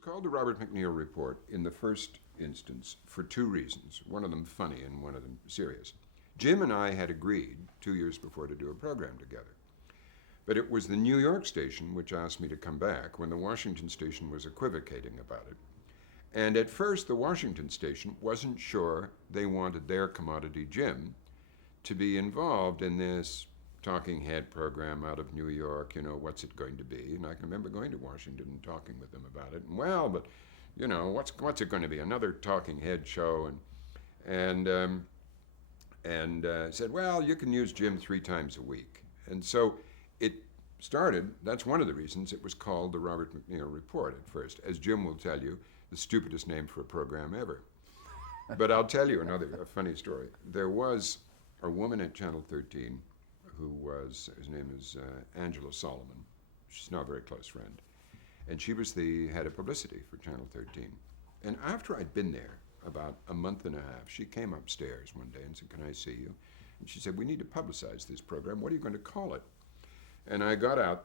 called the Robert MacNeil Report in the first instance for two reasons, one of them funny and one of them serious. Jim and I had agreed 2 years before to do a program together. But it was the New York station which asked me to come back when the Washington station was equivocating about it. And at first, the Washington station wasn't sure they wanted their commodity Jim to be involved in this talking head program out of New York, what's it going to be? And I can remember going to Washington and talking with them about it. And but what's it going to be? Another talking head show? And said, well, you can use Jim 3 times a week. And so it started, that's one of the reasons it was called the Robert MacNeil Report at first. As Jim will tell you, the stupidest name for a program ever. But I'll tell you a funny story. There was a woman at Channel 13 his name is Angela Solomon. She's now a very close friend. And she was the head of publicity for Channel 13. And after I'd been there about a month and a half, she came upstairs one day and said, can I see you? And she said, we need to publicize this program. What are you going to call it? And I got out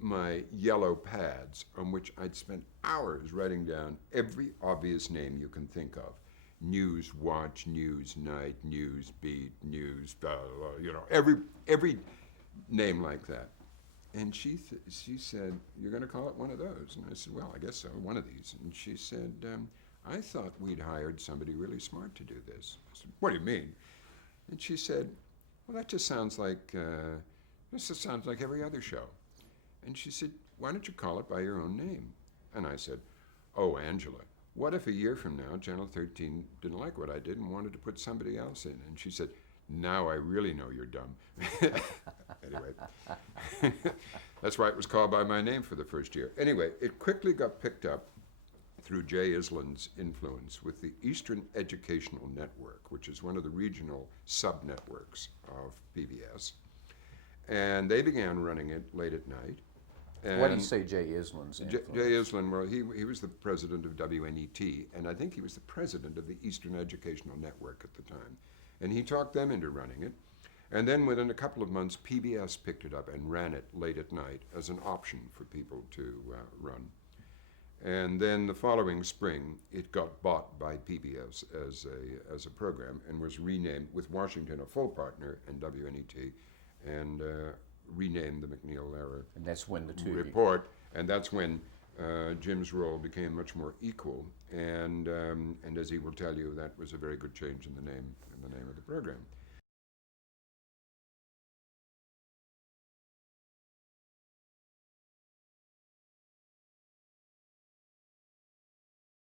my yellow pads on which I'd spent hours writing down every obvious name you can think of. News Watch, News Night, News Beat, News, every name like that. And she said, you're going to call it one of those? And I said, well, I guess so, one of these. And she said, I thought we'd hired somebody really smart to do this. I said, what do you mean? And she said, well, that just sounds like every other show. And she said, why don't you call it by your own name? And I said, oh, Angela, what if a year from now Channel 13 didn't like what I did and wanted to put somebody else in? And she said, now I really know you're dumb. Anyway, that's why it was called by my name for the first year. Anyway, it quickly got picked up through Jay Islin's influence with the Eastern Educational Network, which is one of the regional sub-networks of PBS. And they began running it late at night. And what do you say Jay Islin's influence? Jay Islin, well, he was the president of WNET, and I think he was the president of the Eastern Educational Network at the time. And he talked them into running it. And then within a couple of months, PBS picked it up and ran it late at night as an option for people to run. And then the following spring, it got bought by PBS as a program and was renamed, with Washington a full partner and WNET, and renamed the MacNeil-Lehrer and that's when the two Report, and that's when Jim's role became much more equal. And as he will tell you, that was a very good change in the name of the program.